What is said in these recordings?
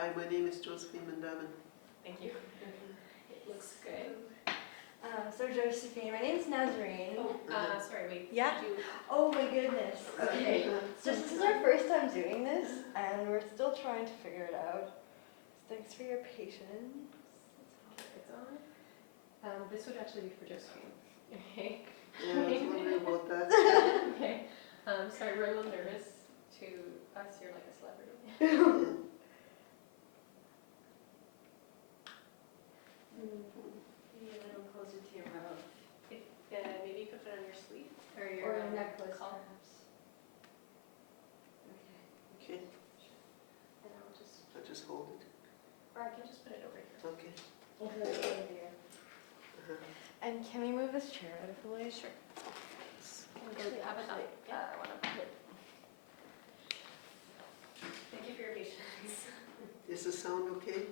Hi, my name is Josephine Mandamin. Thank you. It looks good. So Josephine, my name's Nazarene. Sorry, wait. Yeah? Oh my goodness. Okay. So this is our first time doing this, and we're still trying to figure it out. Thanks for your patience. It's on. This would actually be for Josephine. Okay. Yeah, I was wondering about that. Okay. Sorry, we're a little nervous. To us, you're like a celebrity. Maybe a little closer to your mouth. If, maybe you could put it on your sleeve or Or your a necklace, collar. perhaps. Okay. Okay, And I'll just, I'll just hold it. or I can just put it over here. Okay. We'll put it right here. And can we move this chair out of the way? Sure. Have a thought. Thank you for your patience. Is the sound okay?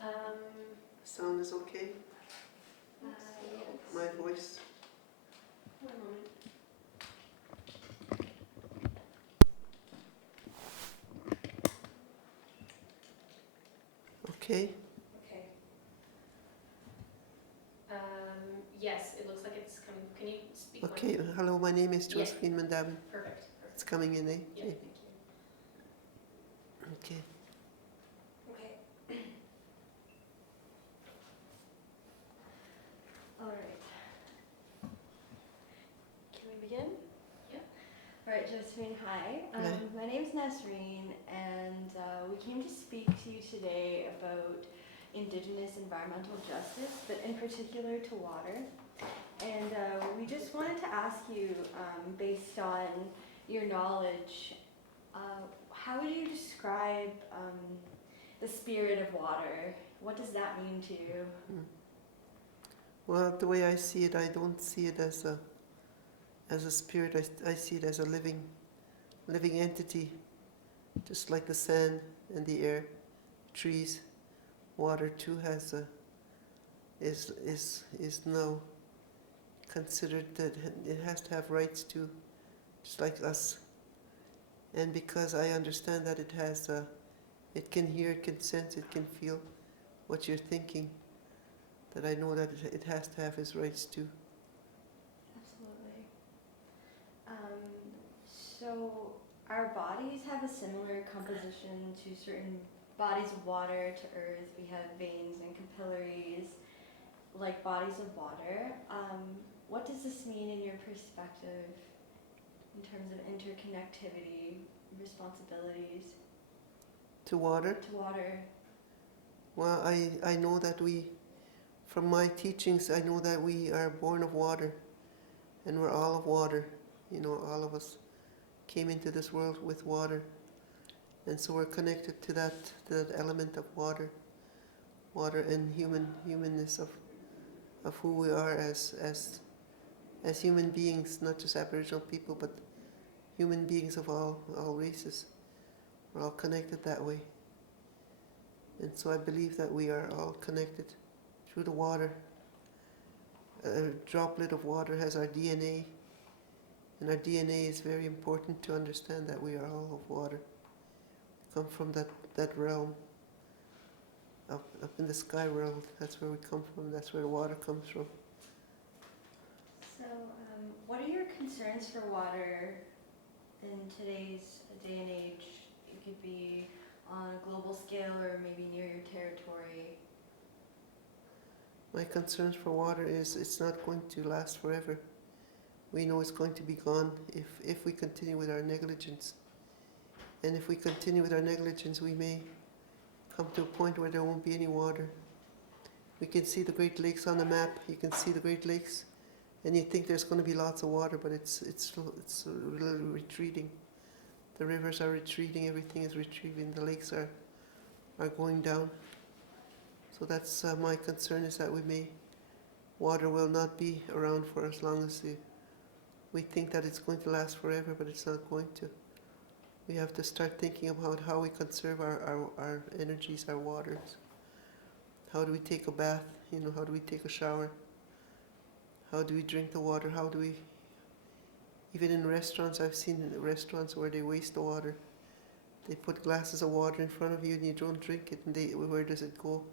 The sound is okay? Yes. My voice? One moment. Okay. Okay. Yes, it looks like it's coming. Can you speak? Okay, hello, my name is Josephine Mandamin. Perfect. It's coming in, eh? Yeah, Okay. thank you. Okay. Okay. All right. Can we begin? Yeah. All right, Josephine, hi. Hi. My name's Nasreen, and we came to speak to you today about Indigenous environmental justice, but in particular to water. And we just wanted to ask you, based on your knowledge, how would you describe the spirit of water? What does that mean to you? Well, the way I see it, I don't see it as a spirit. I see it as a living entity, just like the sand and the air, trees. Water too is now considered that it has to have rights too, just like us. And because I understand that it can hear, it can sense, it can feel what you're thinking, that I know that it has to have its rights too. Absolutely. So our bodies have a similar composition to certain bodies of water to earth. We have veins and capillaries, like bodies of water. What does this mean in your perspective in terms of interconnectivity, responsibilities? To water? To water. Well, I know that from my teachings, I know that we are born of water, and we're all of water. You know, all of us came into this world with water, and so we're connected to that element of water and humanness of who we are as human beings, not just Aboriginal people, but human beings of all races. We're all connected that way. And so I believe that we are all connected through the water. A droplet of water has our DNA, and our DNA is very important to understand that we are all of water. We come from that realm, up in the sky world. That's where we come from. That's where the water comes from. So, what are your concerns for water in today's day and age? It could be on a global scale or maybe near your territory. My concerns for water is it's not going to last forever. We know it's going to be gone if we continue with our negligence. And if we continue with our negligence, we may come to a point where there won't be any water. We can see the Great Lakes on the map. You can see the Great Lakes, and you think there's going to be lots of water, but it's retreating. The rivers are retreating. Everything is retreating. The lakes are going down. So that's my concern, is that water will not be around for as long as we think that it's going to last forever, but it's not going to. We have to start thinking about how we conserve our energies, our waters. How do we take a bath? How do we take a shower? How do we drink the water? How do we... Even in restaurants, I've seen restaurants where they waste the water. they put glasses of water in front of you and you don't drink it, and where does it go?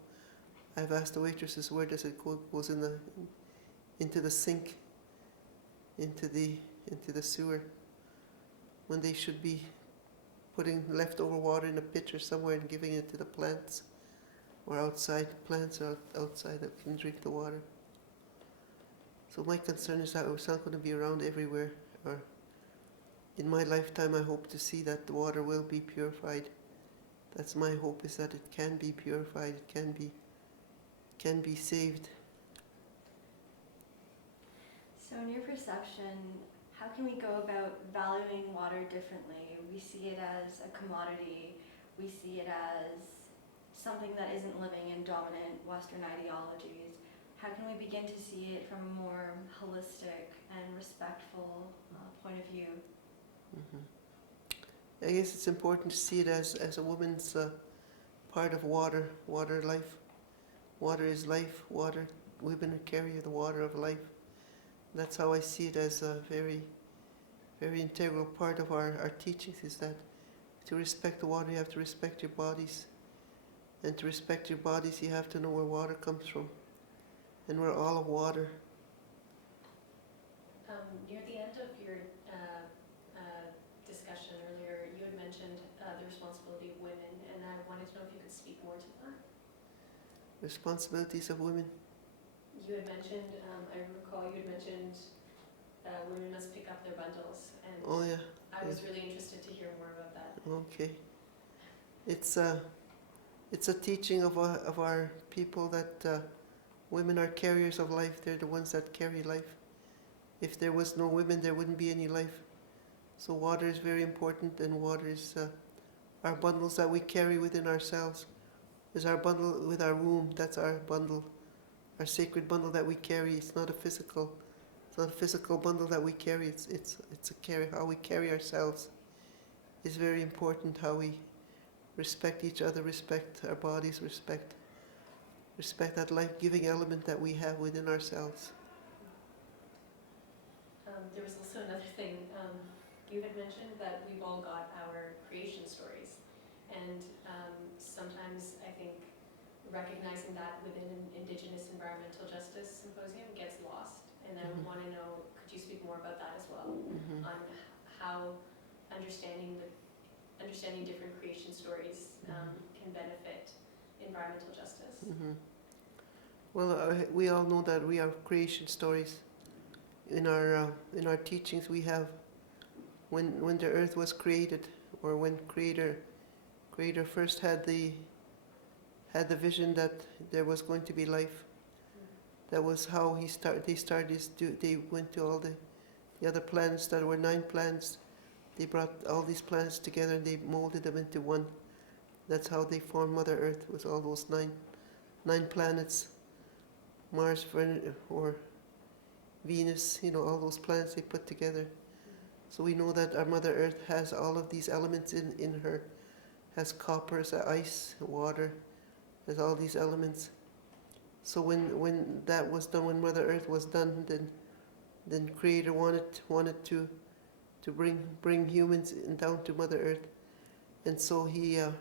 I've asked the waitresses, where does it go? It goes into the sink, into the sewer, when they should be putting leftover water in a pitcher somewhere and giving it to the plants, or outside. Plants are outside that can drink the water. So my concern is that it's not going to be around everywhere. Or in my lifetime, I hope to see that the water will be purified. That's my hope, is that it can be purified, it can be saved. So in your perception, how can we go about valuing water differently? We see it as a commodity. We see it as something that isn't living in dominant Western ideologies. How can we begin to see it from a more holistic and respectful point of view? Mm-hmm. I guess it's important to see it as a woman's part of water life. Water is life. Water, women carry the water of life. That's how I see it, as a very, very integral part of our teachings, is that to respect the water, you have to respect your bodies. And to respect your bodies, you have to know where water comes from. And we're all of water. Near the end of your discussion earlier, you had mentioned the responsibility of women, and I wanted to know if you could speak more to that. Responsibilities of women. You had mentioned, I recall you had mentioned women must pick up their bundles, and Oh yeah. I was really interested to hear more about that. Okay. It's a teaching of our people that women are carriers of life. They're the ones that carry life. If there was no women, there wouldn't be any life. So water is very important, and water is our bundles that we carry within ourselves. Is our bundle with our womb. That's our bundle, our sacred bundle that we carry. It's not a physical bundle that we carry. It's a carry. How we carry ourselves is very important. How we respect each other, respect our bodies, respect that life-giving element that we have within ourselves. There was also another thing. You had mentioned that we've all got our creation stories, and sometimes I think recognizing that within an Indigenous Environmental Justice Symposium gets lost. And I would want to know, could you speak more about that as well, on how understanding different creation stories can benefit environmental justice? Well, we all know that we have creation stories. In our teachings, we have when the earth was created, or when Creator first had the vision that there was going to be life. That was how they went to all the other planets. That were 9 planets. They brought all these planets together and they molded them into one. That's how they formed Mother Earth, with all those nine planets. Mars, or Venus, all those planets they put together. So we know that our Mother Earth has all of these elements in her. Has copper, has ice, water, has all these elements. So when that was done, when Mother Earth was done, then Creator wanted to bring humans down to Mother Earth, and so him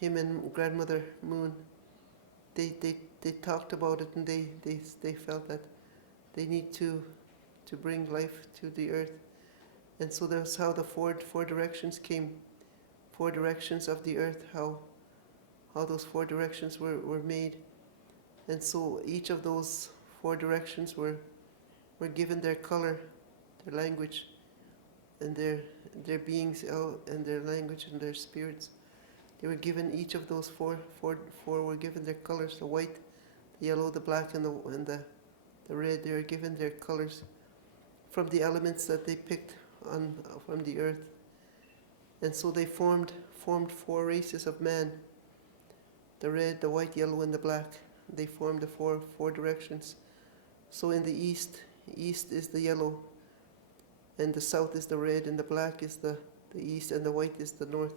and Grandmother Moon, they talked about it, and they felt that they need to bring life to the earth, and so that's how the four directions came, 4 directions of the earth, how those 4 directions were made. And so each of those 4 directions were given their color, their language, and their beings, and their language and their spirits. They were given, each of those four were given their colors: the white, the yellow, the black, and the red. They were given their colors from the elements that they picked from the earth. And so they formed 4 races of man: the red, the white, yellow, and the black. They formed the four directions. So in the east is the yellow, and the south is the red, and the black is the east, and the white is the north.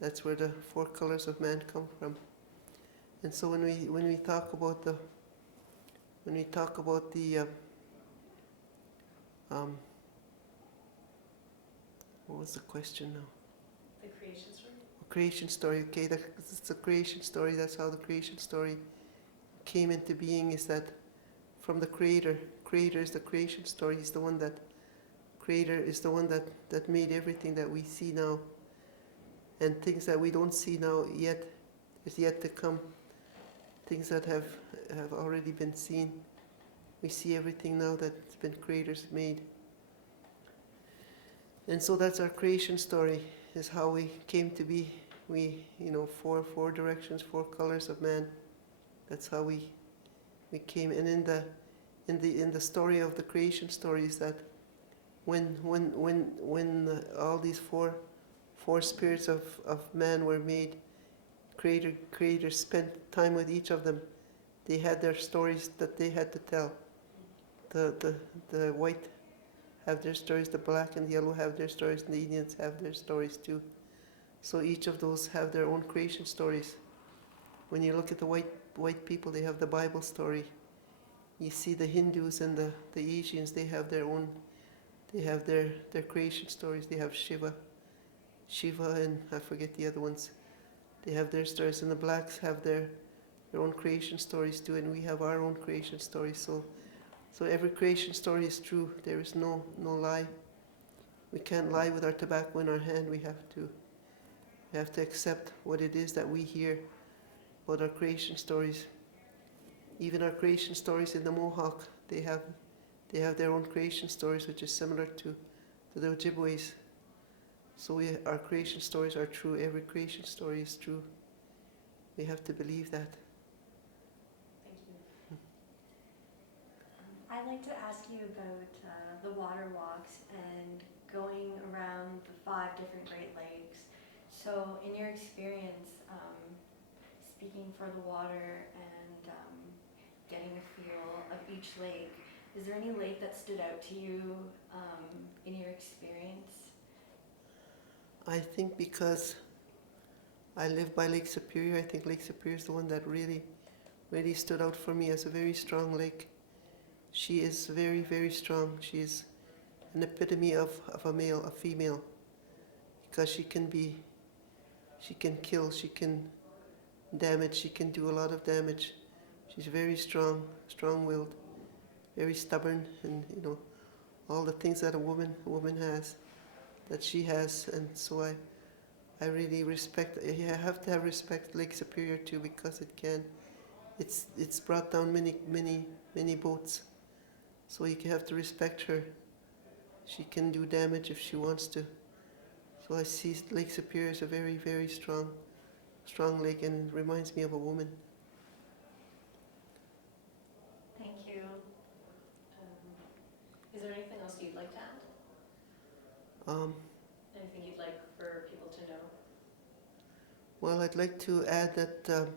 That's where the 4 colors of man come from. And so when we talk about the What was the question now? The creation story? Creation story, okay, it's a creation story. That's how the creation story came into being, is that from the creator. Creator is the creation story. He's the one that, creator is the one that made everything that we see now. And things that we don't see now yet is yet to come. Things that have already been seen. We see everything now that's been creators made. And so that's our creation story, is how we came to be. We, four directions, four colors of man. That's how we came. And in the story of the creation story is that when all these four spirits of man were made, creator spent time with each of them. They had their stories that they had to tell. The white have their stories, the black and the yellow have their stories, and the Indians have their stories too. So each of those have their own creation stories. When you look at the white people, they have the Bible story. You see the Hindus and the Asians, they have their own, they have their creation stories. They have Shiva, and I forget the other ones. They have their stories, and the blacks have their own creation stories too, and we have our own creation stories. So every creation story is true. There is no lie. We can't lie with our tobacco in our hand. We have to accept what it is that we hear about our creation stories. Even our creation stories in the Mohawk, they have their own creation stories, which is similar to the Ojibways. So our creation stories are true. Every creation story is true. We have to believe that. Thank you. I'd like to ask you about the water walks and going around the 5 different Great Lakes. So in your experience, speaking for the water and getting a feel of each lake, is there any lake that stood out to you in your experience? I think because I live by Lake Superior, I think Lake Superior is the one that really stood out for me as a very strong lake. She is very, very strong. She is an epitome of a female, because she can kill, she can damage, she can do a lot of damage. She's very strong-willed, very stubborn, and all the things that a woman has, that she has. And so I really respect. I have to have respect Lake Superior too, because it's brought down many boats. So you have to respect her. She can do damage if she wants to. So I see Lake Superior as a very, very strong lake, and it reminds me of a woman. Thank you. Is there anything else you'd like to add? Anything you'd like for people to know? Well, I'd like to add that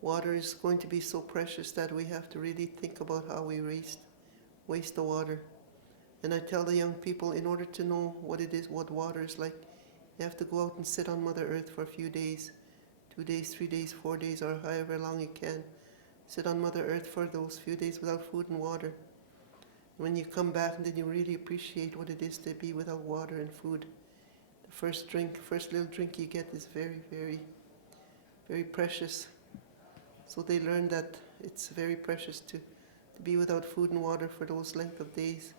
water is going to be so precious that we have to really think about how we waste the water. And I tell the young people, in order to know what water is like, you have to go out and sit on Mother Earth for a few days, 2 days, 3 days, 4 days, or however long you can. Sit on Mother Earth for those few days without food and water. When you come back, then you really appreciate what it is to be without water and food. The first little drink you get is very, very, very precious. So they learn that it's very precious to be without food and water for those length of days.